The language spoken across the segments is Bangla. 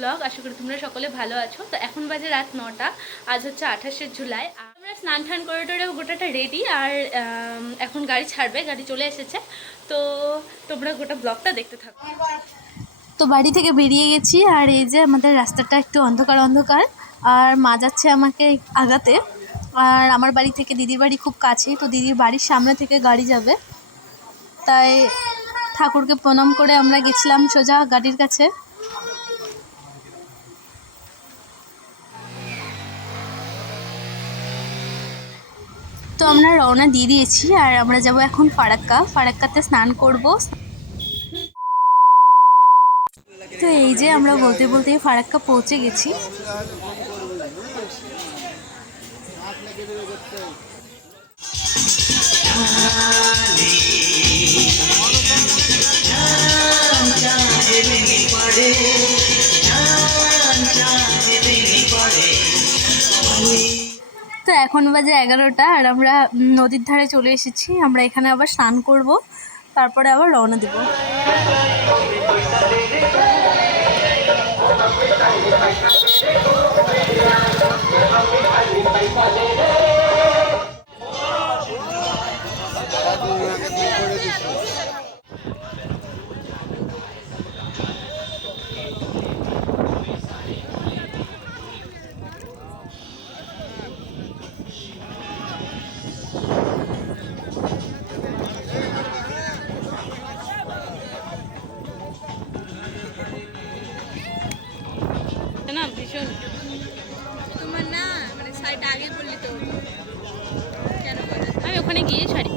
ব্লগ। আশা করি তোমরা সকলে ভালো আছো। তো এখন বাজে রাত 9টা। আজ হচ্ছে 28শে জুলাই। আমরা স্নান টান করে টোরে গোটাটা রেডি, আর এখন গাড়ি ছাড়বে, গাড়ি চলে এসেছে। তো তোমরা গোটা ব্লগটা দেখতে থাকো। তো বাড়ি থেকে বেরিয়ে গেছি, আর এই যে আমাদের রাস্তাটা একটু অন্ধকার অন্ধকার, আর মা যাচ্ছে আমাকে আগাতে। আর আমার বাড়ি থেকে দিদির বাড়ি খুব কাছেই, তো দিদির বাড়ির সামনে থেকে গাড়ি যাবে, তাই ঠাকুরকে প্রণাম করে আমরা গেছিলাম সোজা গাড়ির কাছে। তো আমরা রওনা দিয়ে দিয়েছি, আর আমরা যাব এখন ফারাক্কাতে স্নান করব। তো এই যে আমরা বলতে বলতে ফারাক্কা পৌঁছে গেছি। তো এখন বাজে 11টা, আর আমরা নদীর ধারে চলে এসেছি। আমরা এখানে আবার স্নান করব, তারপরে আবার রওনা দেব। না ভীষণ তোমার না মানে সাইড আগে বললি তো কেন আমি ওখানে গিয়ে ছাড়ি।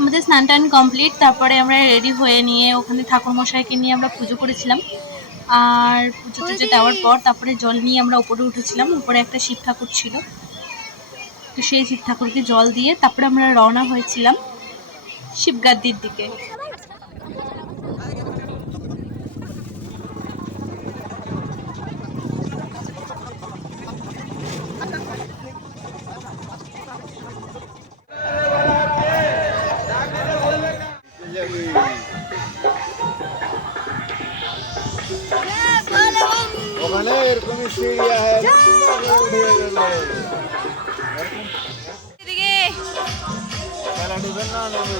আমাদের স্নান টান কমপ্লিট, তারপরে আমরা রেডি হয়ে নিয়ে ওখানে ঠাকুরমশাইকে নিয়ে আমরা পুজো করেছিলাম। আর পুজো টুজো দেওয়ার পর তারপরে জল নিয়ে আমরা উপরে উঠেছিলাম। উপরে একটা শিব ঠাকুর ছিল, তো সেই শিব ঠাকুরকে জল দিয়ে তারপরে আমরা রওনা হয়েছিলাম শিবগাদ্দির দিকে। ওখানে এরকমই সিঁড়ি আছে। খেলা ঢুকেন না নেবে।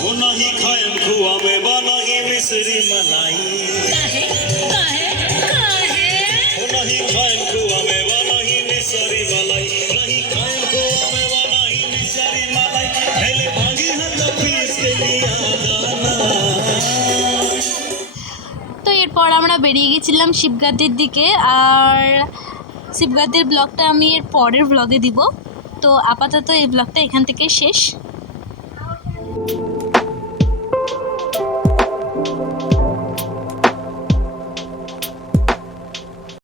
वो नहीं खाए खुआ में बनाई मिसरी मलाई वो नहीं खाए खुआ में बनाई मिसरी मलाई नहीं खाए खुआ में बनाई मिसरी मलाई पहले भागी हद फीस के लिया गाना। তো এরপর আমরা বেরিয়ে গেছিলাম শিবগাদ্দির দিকে, আর শিবগাদ্দির ব্লগটা আমি এর পরের ব্লগে দিব। তো আপাতত এই ব্লগটা এখান থেকেই শেষ।